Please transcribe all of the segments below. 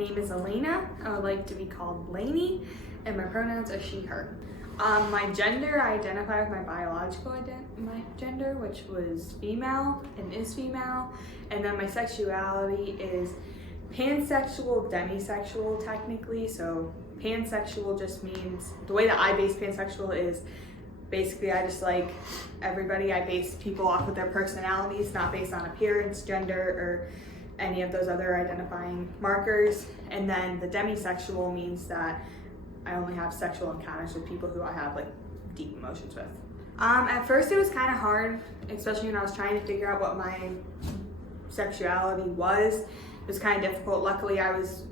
name is Elena. I would like to be called Lanie, and my pronouns are she, her. My gender, I identify with my biological my gender, which was female and is female. And then my sexuality is pansexual, demisexual technically. So pansexual just means, the way that I base pansexual is basically I just like everybody. I base people off of their personalities, not based on appearance, gender, or any of those other identifying markers. And then the demisexual means that I only have sexual encounters with people who I have like deep emotions with. At first it was kind of hard, especially when I was trying to figure out what my sexuality was. It was kind of difficult. Luckily I was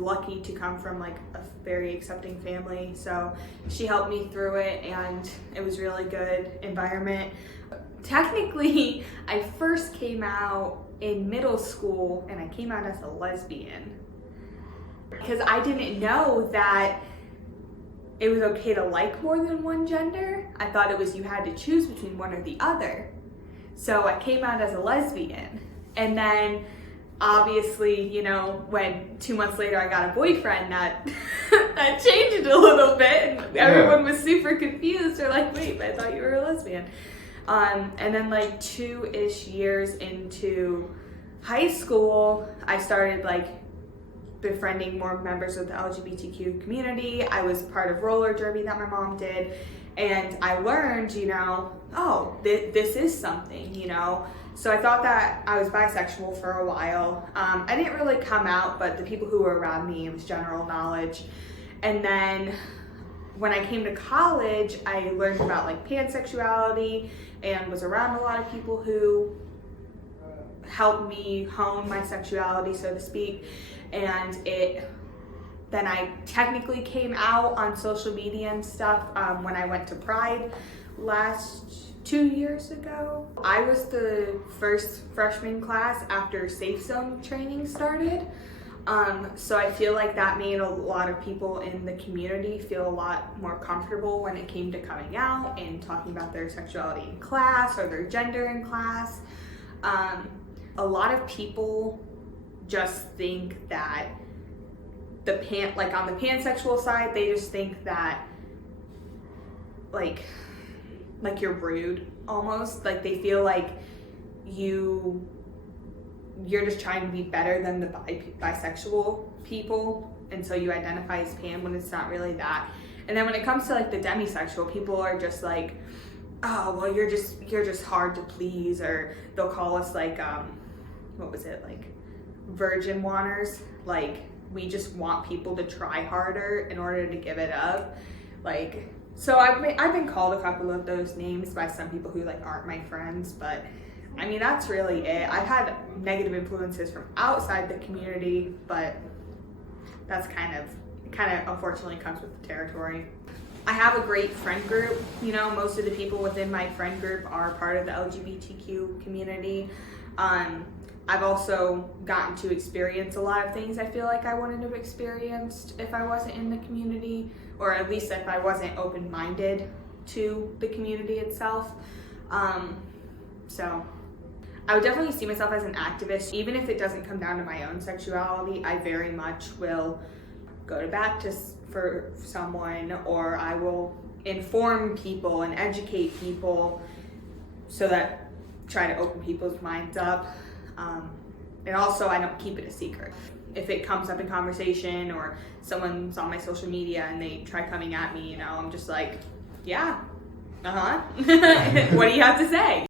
lucky to come from like a very accepting family, so she helped me through it and it was really good environment. Technically, I first came out in middle school and I came out as a lesbian because I didn't know that it was okay to like more than one gender. I thought it was you had to choose between one or the other. So I came out as a lesbian, and then obviously, you know, when 2 months later I got a boyfriend, that changed it a little bit, and everyone was super confused. They're like, wait, I thought you were a lesbian. And then like 2-ish years into high school, I started like befriending more members of the LGBTQ community. I was part of roller derby that my mom did, and I learned, you know, oh, this is something, you know. So I thought that I was bisexual for a while. I didn't really come out, but the people who were around me, it was general knowledge. And then when I came to college, I learned about like pansexuality and was around a lot of people who helped me hone my sexuality, so to speak. And then I technically came out on social media and stuff when I went to Pride last 2 years ago. I was the first freshman class after Safe Zone training started. So I feel like that made a lot of people in the community feel a lot more comfortable when it came to coming out and talking about their sexuality in class or their gender in class. A lot of people just think that like on the pansexual side, they just think that like you're rude almost. Like they feel like you're just trying to be better than the bisexual people, and so you identify as pan when it's not really that. And then when it comes to like the demisexual, people are just like, oh well, you're just hard to please, or they'll call us like what was it, like virgin wanters, like we just want people to try harder in order to give it up. Like, so I've been called a couple of those names by some people who like aren't my friends, but I mean that's really it. I've had negative influences from outside the community, but that's kind of unfortunately comes with the territory. I have a great friend group. You know, most of the people within my friend group are part of the LGBTQ community. I've also gotten to experience a lot of things I feel like I wouldn't have experienced if I wasn't in the community, or at least if I wasn't open-minded to the community itself. So I would definitely see myself as an activist. Even if it doesn't come down to my own sexuality, I very much will go to bat for someone, or I will inform people and educate people so that try to open people's minds up. And also I don't keep it a secret. If it comes up in conversation or someone's on my social media and they try coming at me, you know, I'm just like, yeah, what do you have to say?